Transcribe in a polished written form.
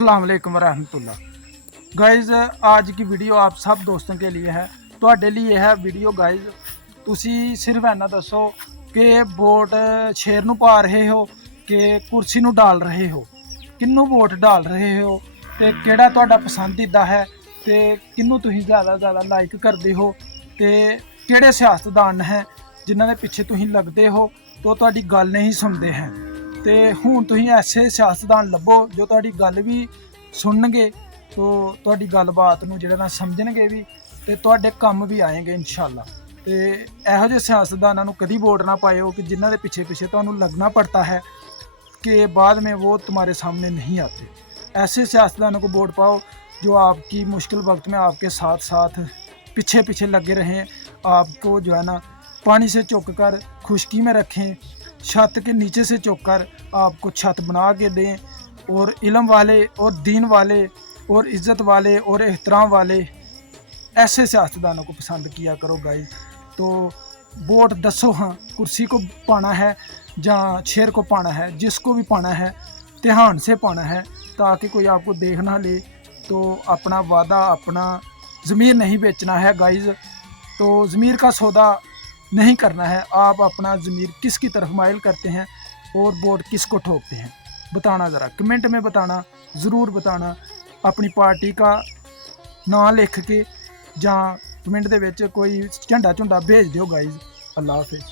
अस्सलाम वालेकुम रहमतुल्लाह। गाइज़ आज की वीडियो आप सब दोस्तों के लिए है। ਤੁਹਾਡੇ ਲਈ है वीडियो गाइज़। ਤੁਸੀਂ ਸਿਰਫ ਇੰਨਾ ਦੱਸੋ ਕਿ ਵੋਟ ਸ਼ੇਰ ਨੂੰ ਪਾ ਰਹੇ ਹੋ ਕਿ ਕੁਰਸੀ ਨੂੰ ਡਾਲ ਰਹੇ ਹੋ, ਕਿਹਨੂੰ ਵੋਟ ਡਾਲ ਰਹੇ ਹੋ ਤੇ ਕਿਹੜਾ ਤੁਹਾਡਾ ਪਸੰਦੀਦਾ ਹੈ ਤੇ ਕਿਹਨੂੰ ਤੁਸੀਂ ਜ਼ਿਆਦਾ ਲਾਈਕ ਕਰਦੇ ਹੋ ਤੇ ਕਿਹੜੇ ਸਿਆਸਤਦਾਨ ਹੈ ਜਿਨ੍ਹਾਂ ਦੇ ਪਿੱਛੇ ਤੁਸੀਂ ਲੱਗਦੇ ਹੋ तो ਤੁਹਾਡੀ ਗੱਲ नहीं सुनते हैं। तो ਹੁਣ ਤੁਸੀਂ ऐसे सियासतदान ਲੱਭੋ जो ਤੁਹਾਡੀ ਗੱਲ भी सुनणगे तो ਤੁਹਾਡੀ ਗੱਲਬਾਤ ਨੂੰ ਜਿਹੜਾ ਨਾ ਸਮਝਣਗੇ ਵੀ ਤੇ ਤੁਹਾਡੇ ਕੰਮ ਵੀ ਆਏਗੇ इंशाअल्लाह। तो ਇਹੋ ਜਿਹੇ सियासतदानों ਨੂੰ कभी वोट ना पाओ कि जिन्हों के पीछे ਤੁਹਾਨੂੰ लगना पड़ता है कि बाद में वो तुम्हारे सामने नहीं आते। ऐसे सियासतदानों को वोट पाओ जो आपकी मुश्किल वक्त में आपके साथ साथ पीछे लगे रहें, आपको जो है ना पानी से चुक कर खुशकी में रखें, छत के नीचे से चुक कर आपको छत बना के दें। और इल्म वाले और दीन वाले और इज़्ज़त वाले और एहतराम वाले ऐसे सियासतदानों को पसंद किया करो गाइस। तो वोट दसो हाँ कुर्सी को पाना है या शेर को पाना है, जिसको भी पाना है ध्यान से पाना है ताकि कोई आपको देख ना ले। तो अपना वादा अपना ज़मीर नहीं बेचना है गाइस। तो ज़मीर का सौदा नहीं करना है। आप अपना ज़मीर किसकी तरफ माइल करते हैं और वोट किसको ठोकते हैं बताना, ज़रा कमेंट में बताना, ज़रूर बताना। अपनी पार्टी का नाम लिख के ਜਾਂ कमेंट ਦੇ ਵਿੱਚ कोई झंडा झुंडा भेज दियो गाइज। अल्लाह हाफिज़।